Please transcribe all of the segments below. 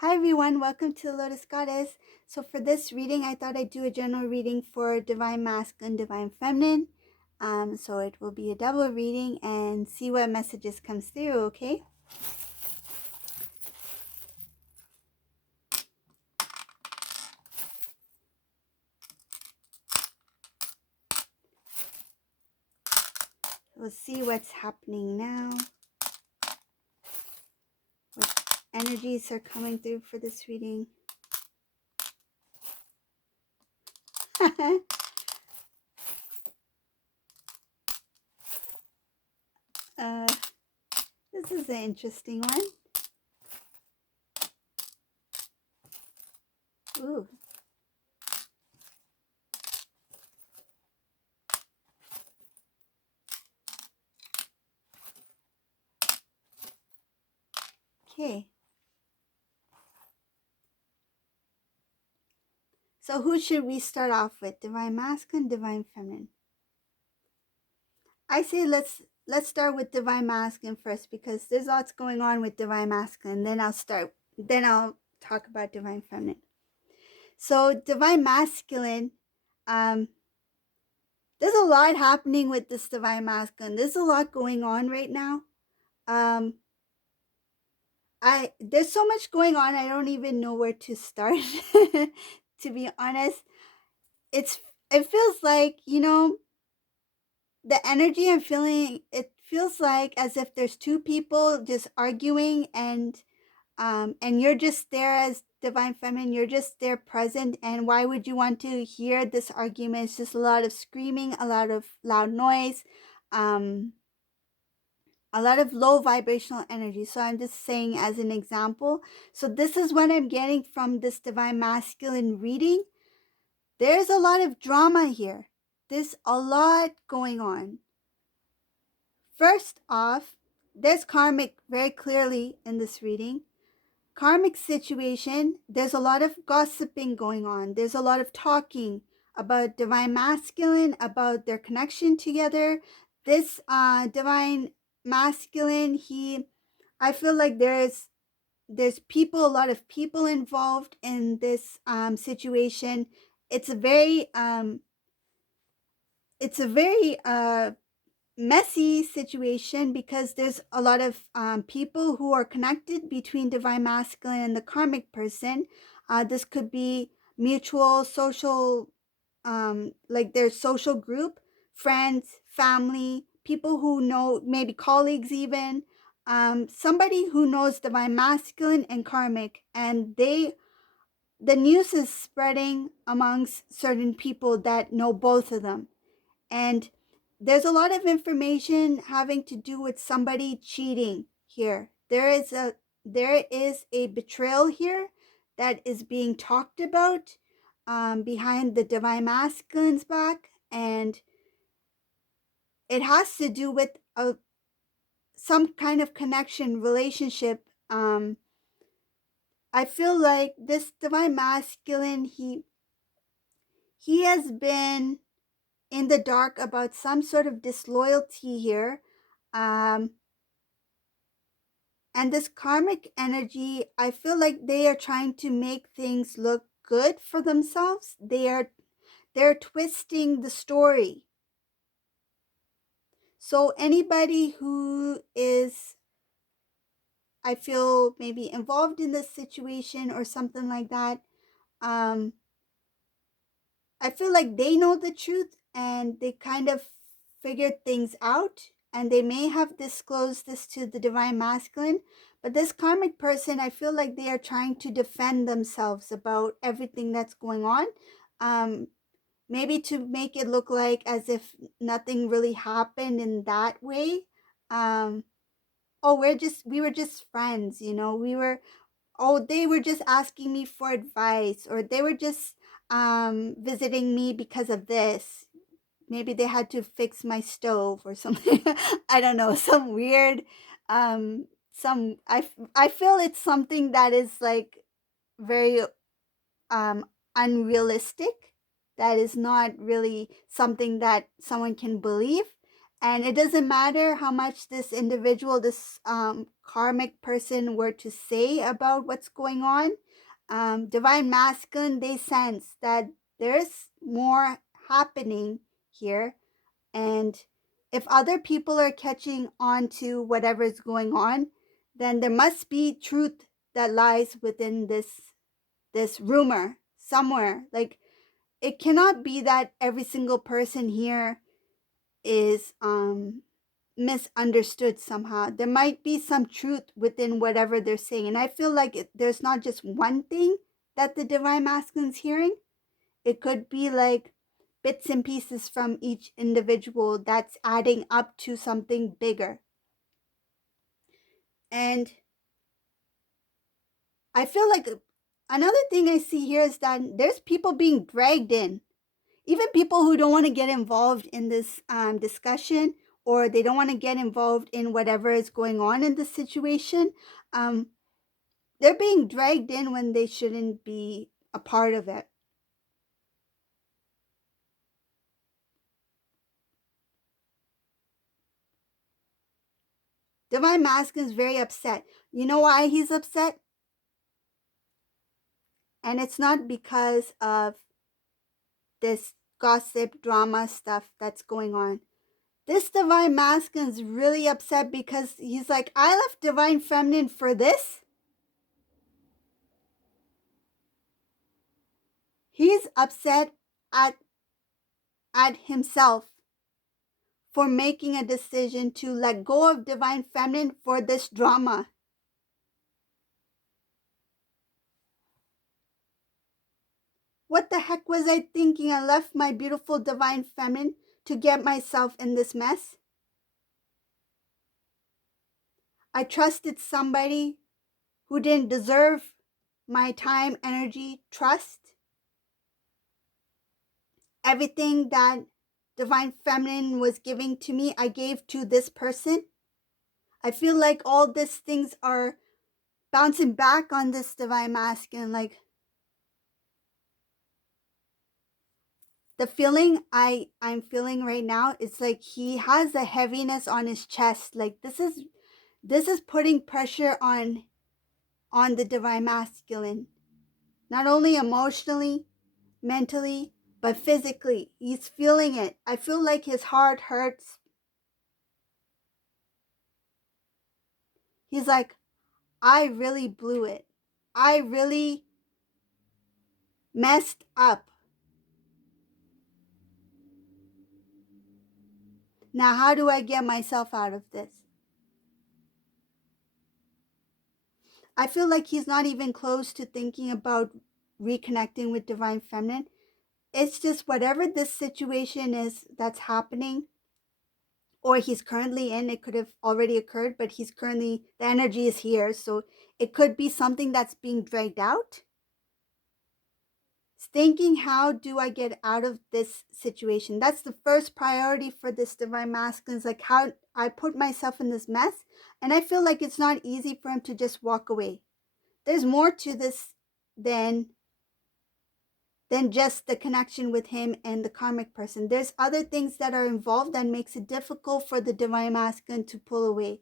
Hi everyone, welcome to the Lotus Goddess. So for this reading, I thought I'd do a general reading for Divine Masculine, Divine Feminine. So it will be a double reading and see what messages comes through, okay? We'll see what's happening now. What energies are coming through for this reading. uh, this is an interesting one. Ooh. Okay. So who should we start off with? Divine Masculine, Divine Feminine? I say let's start with Divine Masculine first because there's lots going on with Divine Masculine. Then I'll talk about Divine Feminine. So Divine Masculine, um, there's a lot happening with this Divine Masculine. There's a lot going on right now. There's so much going on. I don't even know where to start. To be honest, it feels like the energy I'm feeling, it feels like as if there's two people just arguing and you're just there as Divine Feminine, you're just there present, and why would you want to hear this argument? It's just a lot of screaming, a lot of loud noise, um, a lot of low vibrational energy. So I'm just saying as an example. So this is what I'm getting from this Divine Masculine reading. There's a lot of drama here. There's a lot going on. First off, there's karmic very clearly in this reading. Karmic situation, there's a lot of gossiping going on. There's a lot of talking about Divine Masculine, about their connection together. This Divine Masculine, I feel like there's people, a lot of people involved in this situation. It's a very messy situation because there's a lot of people who are connected between Divine Masculine and the karmic person. This could be mutual social, like their social group, friends, family, people who know, maybe colleagues even, somebody who knows Divine Masculine and karmic, and the news is spreading amongst certain people that know both of them. And there's a lot of information having to do with somebody cheating here. There is a betrayal here that is being talked about behind the Divine Masculine's back, and it has to do with some kind of connection, relationship. I feel like this Divine Masculine, he has been in the dark about some sort of disloyalty here. And this karmic energy, I feel like they are trying to make things look good for themselves. They're twisting the story. So anybody who is, I feel, maybe involved in this situation or something like that, I feel like they know the truth and they kind of figured things out, and they may have disclosed this to the Divine Masculine. But this karmic person, I feel like they are trying to defend themselves about everything that's going on. Maybe to make it look like as if nothing really happened in that way. Oh, we were just friends, they were just asking me for advice, or they were just visiting me because of this. Maybe they had to fix my stove or something. I don't know, some weird some I feel it's something that is like very um unrealistic, that is not really something that someone can believe. And it doesn't matter how much this individual, this karmic person were to say about what's going on. Divine masculine, they sense that there's more happening here. And if other people are catching on to whatever is going on, then there must be truth that lies within this rumor somewhere. Like, it cannot be that every single person here is misunderstood somehow. There might be some truth within whatever they're saying. And I feel like there's not just one thing that the divine masculine's hearing. It could be like bits and pieces from each individual that's adding up to something bigger. And I feel like another thing I see here is that there's people being dragged in. Even people who don't want to get involved in this discussion, or they don't want to get involved in whatever is going on in the situation, um, they're being dragged in when they shouldn't be a part of it. Divine Masculine is very upset. You know why he's upset? And it's not because of this gossip drama stuff that's going on. This divine masculine is really upset because he's like, I left divine feminine for this. He's upset at himself for making a decision to let go of divine feminine for this drama. What the heck was I thinking? I left my beautiful divine feminine to get myself in this mess. I trusted somebody who didn't deserve my time, energy, trust. Everything that divine feminine was giving to me, I gave to this person. I feel like all these things are bouncing back on this divine masculine. Like, the feeling I'm feeling right now, it's like he has a heaviness on his chest. Like, this is putting pressure on the divine masculine, not only emotionally, mentally, but physically. He's feeling it. I feel like his heart hurts. He's like, I really blew it. I really messed up. Now, how do I get myself out of this? I feel like he's not even close to thinking about reconnecting with divine feminine. It's just whatever this situation is that's happening, or he's currently in, it could have already occurred, but the energy is here. So it could be something that's being dragged out. Thinking, how do I get out of this situation? That's the first priority for this divine masculine. Is like, how I put myself in this mess, and I feel like it's not easy for him to just walk away. There's more to this than just the connection with him and the karmic person. There's other things that are involved that makes it difficult for the divine masculine to pull away.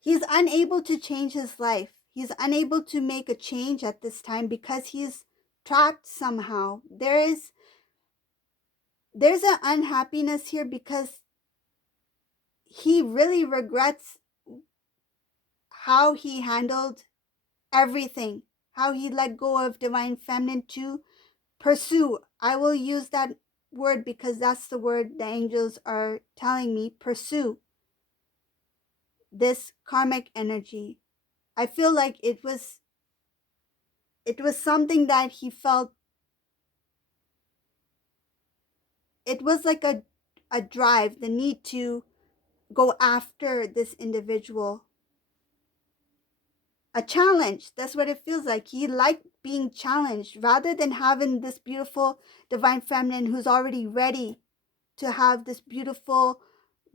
He's unable to change his life. He's unable to make a change at this time because he's trapped somehow. There's an unhappiness here because he really regrets how he handled everything, how he let go of divine feminine to pursue. I will use that word because that's the word the angels are telling me. Pursue this karmic energy. I feel like it was something that he felt. It was like a drive, the need to go after this individual. A challenge. That's what it feels like. He liked being challenged rather than having this beautiful divine feminine who's already ready to have this beautiful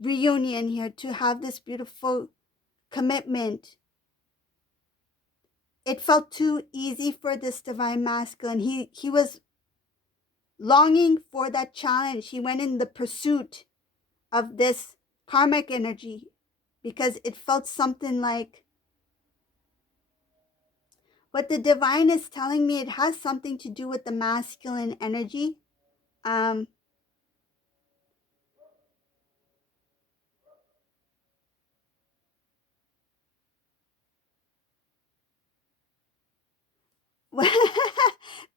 reunion here, to have this beautiful commitment. It felt too easy for this divine masculine. He was longing for that challenge. He went in the pursuit of this karmic energy, because it felt something like what the divine is telling me. It has something to do with the masculine energy. Um,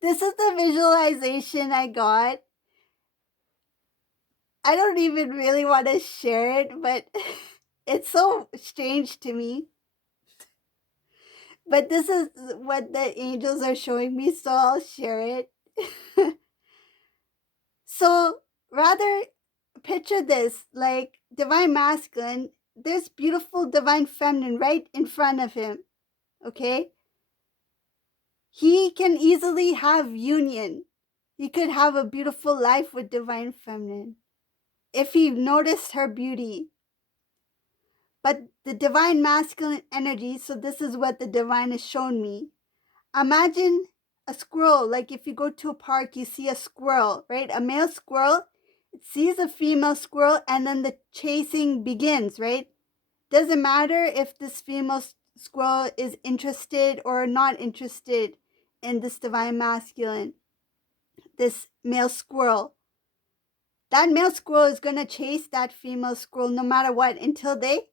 this is the visualization I got. I don't even really want to share it, but it's so strange to me. But this is what the angels are showing me, so I'll share it. So, rather, picture this like divine masculine, there's beautiful divine feminine right in front of him, okay? He can easily have union. He could have a beautiful life with divine feminine if he noticed her beauty. But the divine masculine energy, so this is what the divine has shown me. Imagine a squirrel, like if you go to a park, you see a squirrel, right? A male squirrel, it sees a female squirrel, and then the chasing begins, right? Doesn't matter if this female squirrel is interested or not interested in this divine masculine, this male squirrel. That male squirrel is going to chase that female squirrel no matter what until they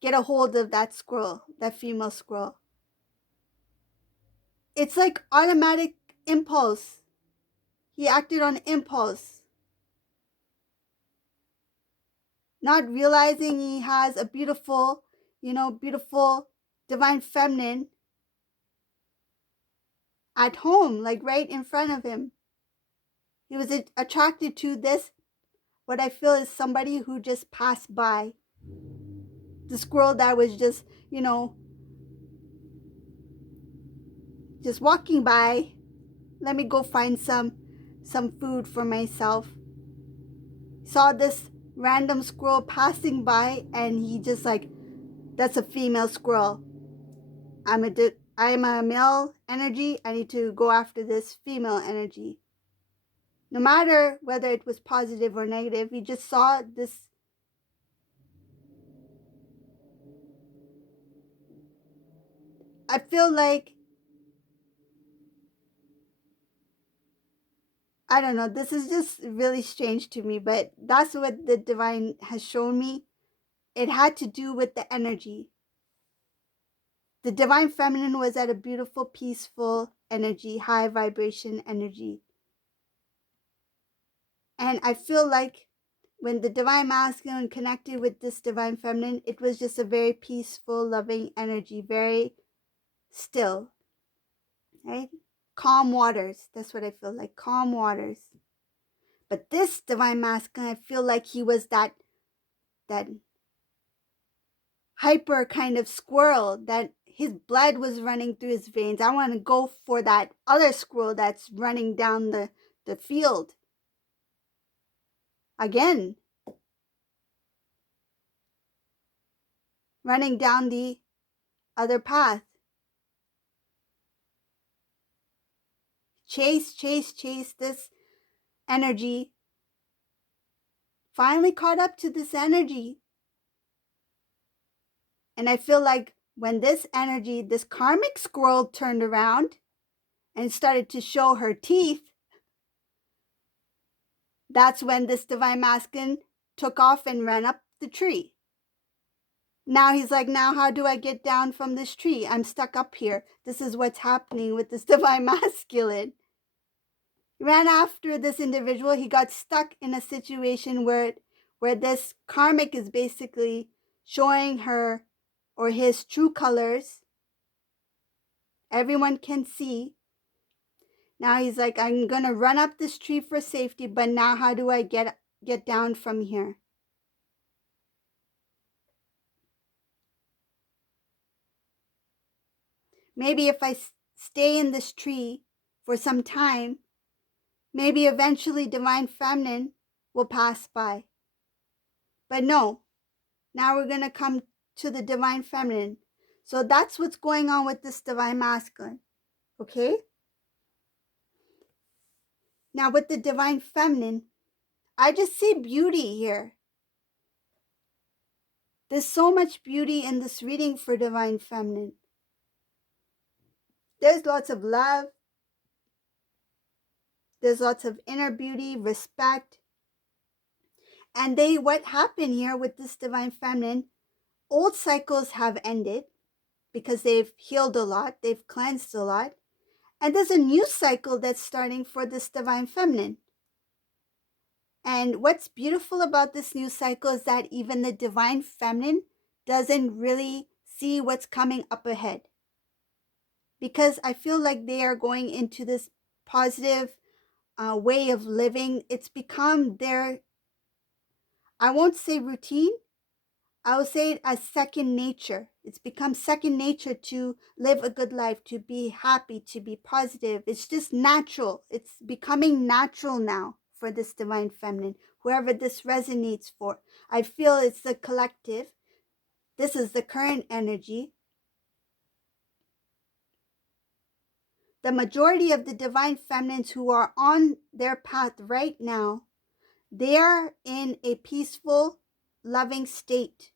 get a hold of that squirrel, that female squirrel. It's like automatic impulse. He acted on impulse, not realizing he has a beautiful, beautiful divine feminine at home, like right in front of him. He was attracted to this, what I feel is somebody who just passed by. The squirrel that was just walking by. Let me go find some food for myself. Saw this random squirrel passing by, and he just like, that's a female squirrel. I'm a male energy. I need to go after this female energy. No matter whether it was positive or negative, he just saw this. I feel like, I don't know, this is just really strange to me, but that's what the divine has shown me. It had to do with the energy. The divine feminine was at a beautiful, peaceful energy, high vibration energy. And I feel like when the divine masculine connected with this divine feminine, it was just a very peaceful, loving energy, very still, right? Calm waters. That's what I feel like, calm waters. But this divine masculine, I feel like he was that hyper kind of squirrel that his blood was running through his veins. I want to go for that other squirrel that's running down the field. Again, running down the other path. Chase, chase, chase this energy. Finally caught up to this energy. And I feel like when this energy, this karmic squirrel turned around and started to show her teeth, that's when this divine masculine took off and ran up the tree. Now he's like, now how do I get down from this tree? I'm stuck up here. This is what's happening with this divine masculine. He ran after this individual. He got stuck in a situation where this karmic is basically showing her or his true colors. Everyone can see. Now he's like, I'm going to run up this tree for safety, but now how do I get down from here? Maybe if I stay in this tree for some time, maybe eventually divine feminine will pass by. But no, now we're going to come to the divine feminine. So that's what's going on with this divine masculine. Okay? Now with the divine feminine, I just see beauty here. There's so much beauty in this reading for Divine Feminine. There's lots of love. There's lots of inner beauty, respect. And what happened here with this Divine Feminine, old cycles have ended because they've healed a lot, they've cleansed a lot. And there's a new cycle that's starting for this Divine Feminine. And what's beautiful about this new cycle is that even the Divine Feminine doesn't really see what's coming up ahead. Because I feel like they are going into this positive way of living. It's become their, I won't say routine, I will say it as second nature. It's become second nature to live a good life, to be happy, to be positive. It's just natural. It's becoming natural now for this Divine Feminine, whoever this resonates for. I feel it's the collective. This is the current energy. The majority of the Divine Feminines who are on their path right now, they are in a peaceful, loving state.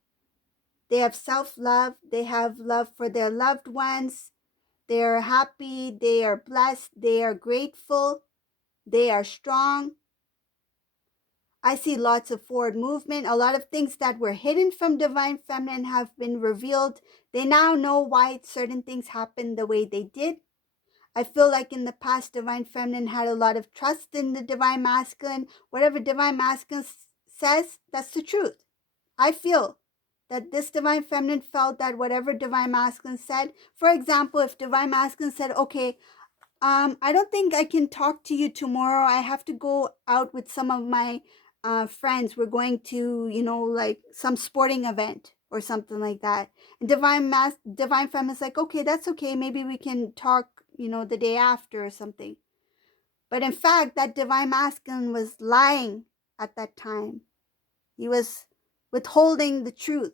They have self-love. They have love for their loved ones. They are happy. They are blessed. They are grateful. They are strong. I see lots of forward movement. A lot of things that were hidden from Divine Feminine have been revealed. They now know why certain things happened the way they did. I feel like in the past, Divine Feminine had a lot of trust in the Divine Masculine. Whatever Divine Masculine says, that's the truth. I feel that this Divine Feminine felt that whatever Divine Masculine said, for example, if Divine Masculine said, okay, I don't think I can talk to you tomorrow. I have to go out with some of my friends. We're going to, like some sporting event or something like that. And Divine Feminine's like, okay, that's okay. Maybe we can talk, the day after or something. But in fact, that Divine Masculine was lying at that time. He was withholding the truth.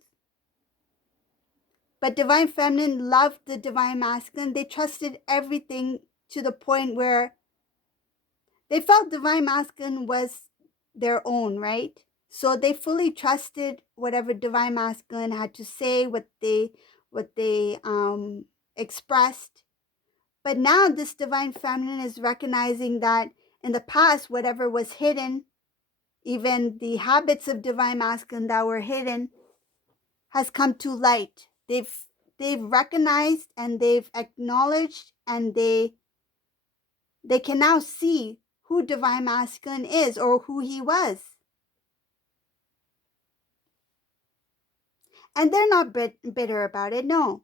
But Divine Feminine loved the Divine Masculine. They trusted everything to the point where they felt Divine Masculine was their own, right? So they fully trusted whatever Divine Masculine had to say, what they expressed. But now this Divine Feminine is recognizing that in the past, whatever was hidden, even the habits of Divine Masculine that were hidden, has come to light. They've recognized and they've acknowledged, and they can now see who Divine Masculine is or who he was. And they're not bitter about it. No,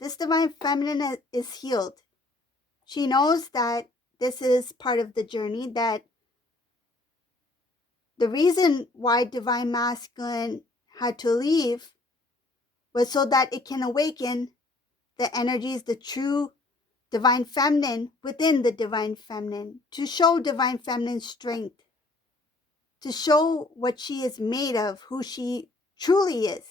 this Divine Feminine is healed. She knows that this is part of the journey, that the reason why Divine Masculine had to leave was so that it can awaken the energies, the true Divine Feminine within the Divine Feminine, to show Divine Feminine's strength, to show what she is made of, who she truly is.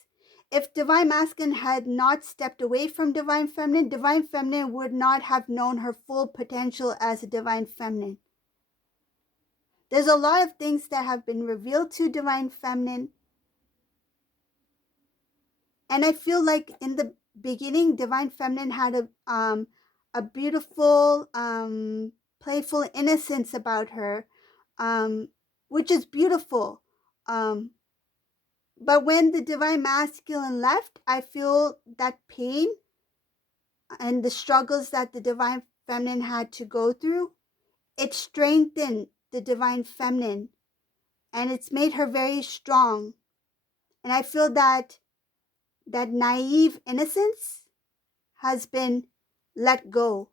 If Divine Masculine had not stepped away from Divine Feminine would not have known her full potential as a Divine Feminine. There's a lot of things that have been revealed to Divine Feminine. And I feel like in the beginning, Divine Feminine had a beautiful, playful innocence about her, which is beautiful. But when the Divine Masculine left, I feel that pain and the struggles that the Divine Feminine had to go through, it strengthened the Divine Feminine, and it's made her very strong. And I feel that naive innocence has been let go.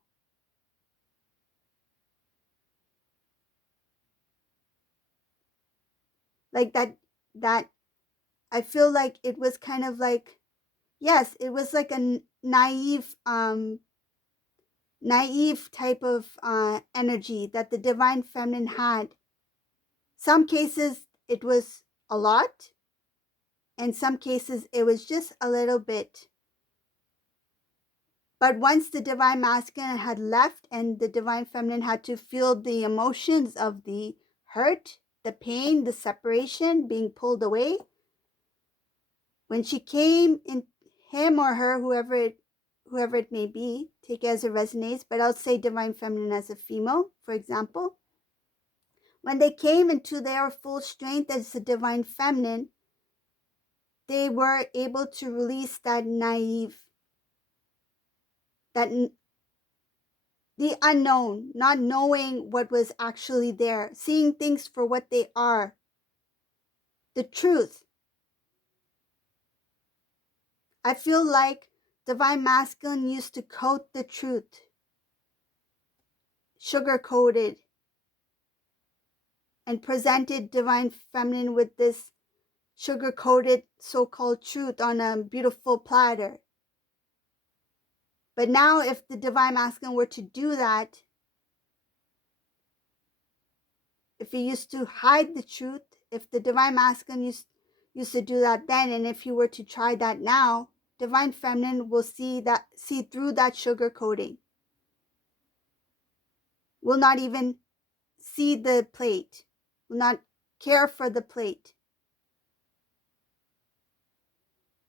Like that I feel like it was kind of like, yes, it was like a naive type of energy that the Divine Feminine had. Some cases it was a lot, and some cases it was just a little bit. But once the Divine Masculine had left and the Divine Feminine had to feel the emotions of the hurt, the pain, the separation, being pulled away, When she came in, him or her, whoever it may be, take it as it resonates, but I'll say divine feminine as a female, for example. When they came into their full strength as the divine feminine, they were able to release that naive, that the unknown, not knowing what was actually there, seeing things for what they are, the truth. I feel like divine masculine used to coat the truth, sugar coated, and presented divine feminine with this sugar coated so-called truth on a beautiful platter. But now if the divine masculine were to do that, if he used to hide the truth, if the divine masculine used to do that then, and if he were to try that now, divine feminine will see through that sugar coating. Will not even see the plate, will not care for the plate.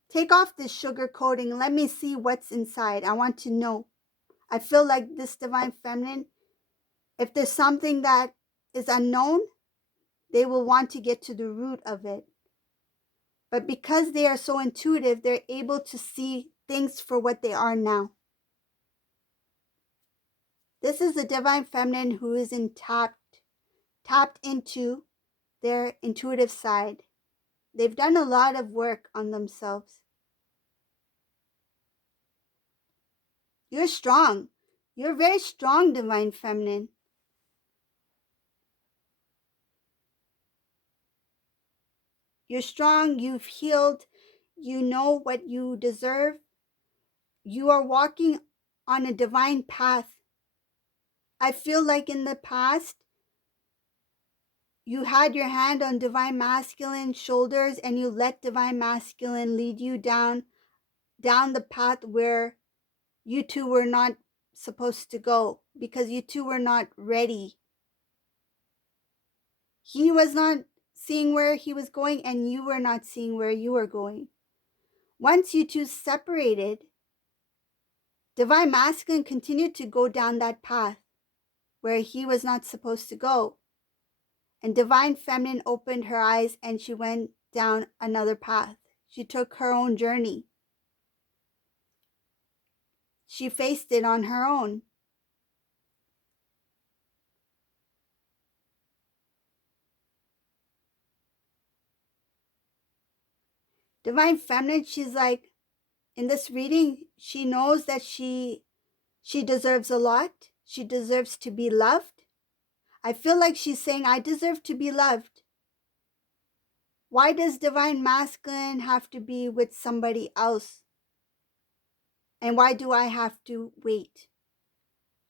Take off this sugar coating and let me see what's inside. I want to know. I feel like this divine feminine, if there's something that is unknown, they will want to get to the root of it. But because they are so intuitive, they're able to see things for what they are now. This is the divine feminine who is tapped into their intuitive side. They've done a lot of work on themselves. You're strong. You're very strong, divine feminine. You're strong. You've healed. You know what you deserve. You are walking on a divine path. I feel like in the past, you had your hand on divine masculine shoulders and you let divine masculine lead you down the path where you two were not supposed to go because you two were not ready. He was not seeing where he was going and you were not seeing where you were going. Once you two separated, divine masculine continued to go down that path where he was not supposed to go. And divine feminine opened her eyes and she went down another path. She took her own journey. She faced it on her own. Divine feminine, she's like, in this reading, she knows that she deserves a lot. She deserves to be loved. I feel like she's saying, I deserve to be loved. Why does divine masculine have to be with somebody else? And why do I have to wait?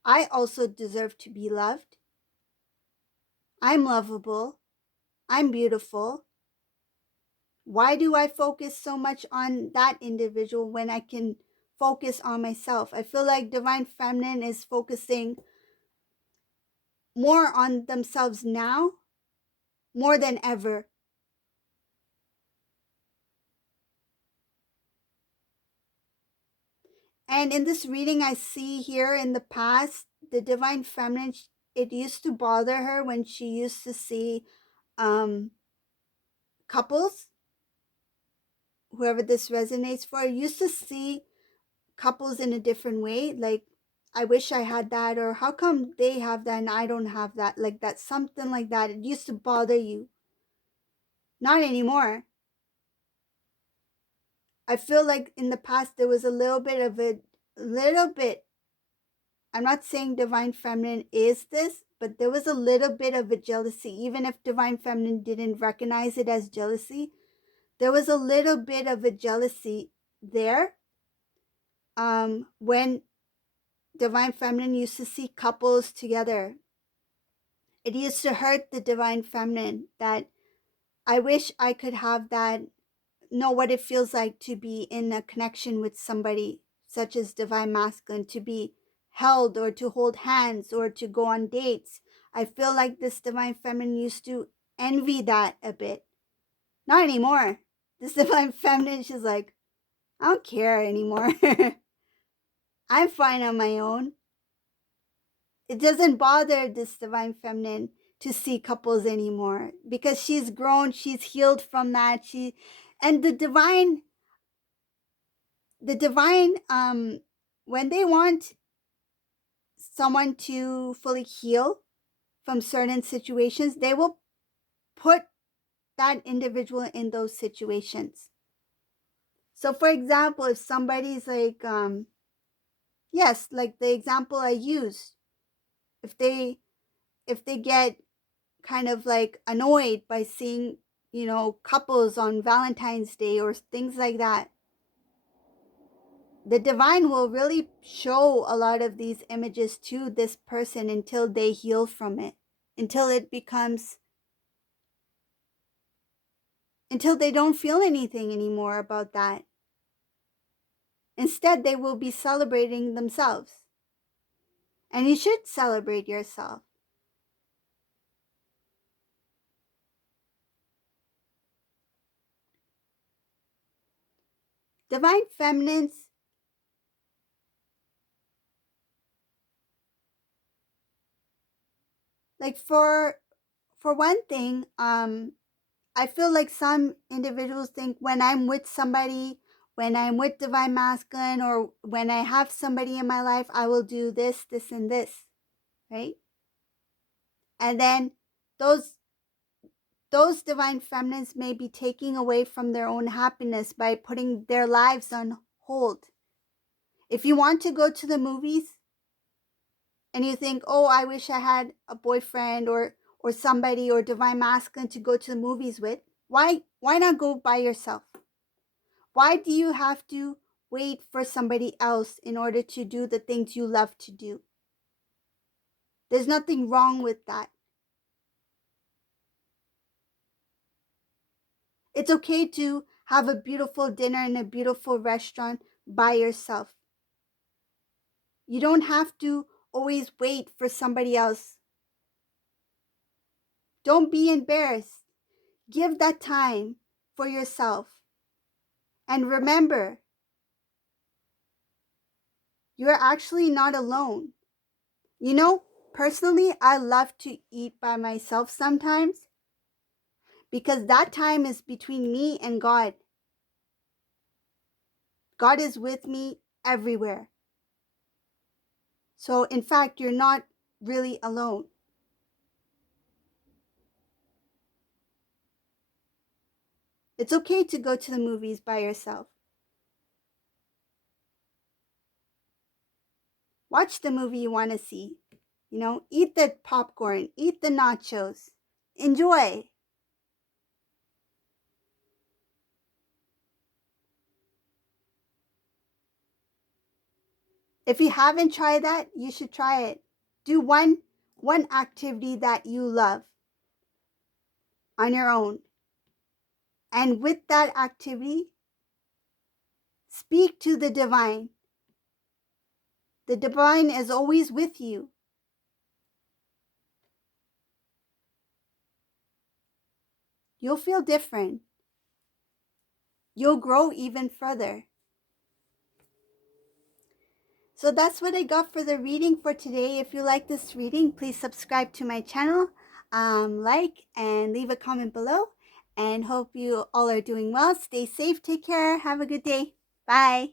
I also deserve to be loved. I'm lovable. I'm beautiful. Why do I focus so much on that individual when I can focus on myself? I feel like divine feminine is focusing more on themselves now, more than ever. And in this reading, I see here in the past, the divine feminine, it used to bother her when she used to see couples, whoever this resonates for, used to see couples in a different way. Like, I wish I had that, or how come they have that and I don't have that? Like that, something like that. It used to bother you. Not anymore. I feel like in the past there was a little bit. I'm not saying divine feminine is this, but there was a little bit of a jealousy. Even if divine feminine didn't recognize it as jealousy, there was a little bit of a jealousy there. When divine feminine used to see couples together, it used to hurt the divine feminine that I wish I could have that, know what it feels like to be in a connection with somebody such as divine masculine, to be held or to hold hands or to go on dates. I feel like this divine feminine used to envy that a bit. Not anymore. This divine feminine, she's like, I don't care anymore. I'm fine on my own. It doesn't bother this divine feminine to see couples anymore because she's grown, she's healed from that. And the divine when they want someone to fully heal from certain situations, they will put that individual in those situations. So for example, if somebody's like yes, like the example I used, if they get kind of like annoyed by seeing, couples on Valentine's Day or things like that, the divine will really show a lot of these images to this person until they heal from it, until it becomes, until they don't feel anything anymore about that. Instead, they will be celebrating themselves. And you should celebrate yourself. Divine feminines, like for one thing, I feel like some individuals think when I'm with somebody, when I'm with divine masculine, or when I have somebody in my life, I will do this, this, and this, right? And then those divine feminines may be taking away from their own happiness by putting their lives on hold. If you want to go to the movies and you think, oh, I wish I had a boyfriend or somebody or divine masculine to go to the movies with, why not go by yourself? Why do you have to wait for somebody else in order to do the things you love to do? There's nothing wrong with that. It's okay to have a beautiful dinner in a beautiful restaurant by yourself. You don't have to always wait for somebody else. Don't be embarrassed. Give that time for yourself. And remember, you're actually not alone. Personally, I love to eat by myself sometimes because that time is between me and God. God is with me everywhere. So, in fact, you're not really alone. It's okay to go to the movies by yourself. Watch the movie you want to see. Eat the popcorn, eat the nachos. Enjoy. If you haven't tried that, you should try it. Do one activity that you love on your own. And with that activity, speak to the divine. The divine is always with you. You'll feel different. You'll grow even further. So that's what I got for the reading for today. If you like this reading, please subscribe to my channel, like, and leave a comment below. And hope you all are doing well. Stay safe. Take care. Have a good day. Bye.